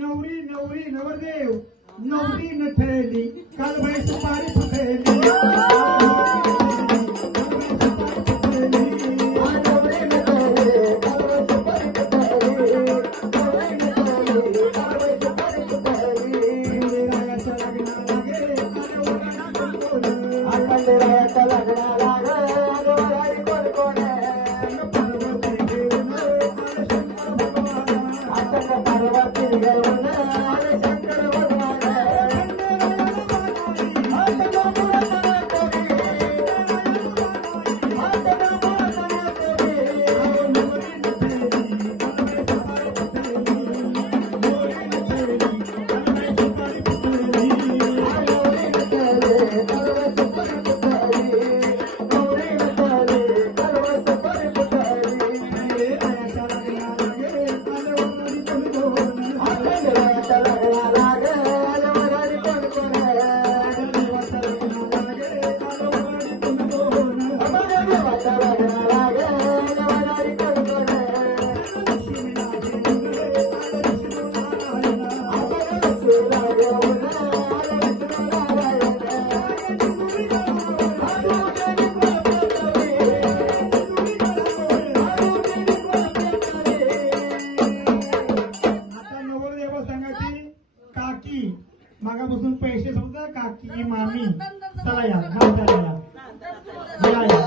नवरी नवरी नवरदेव नवरी न ठेली काल बाई सुपारी फुटेली la la la मागापासून पैसे समजा काकी मामी. चला या. नाव या या.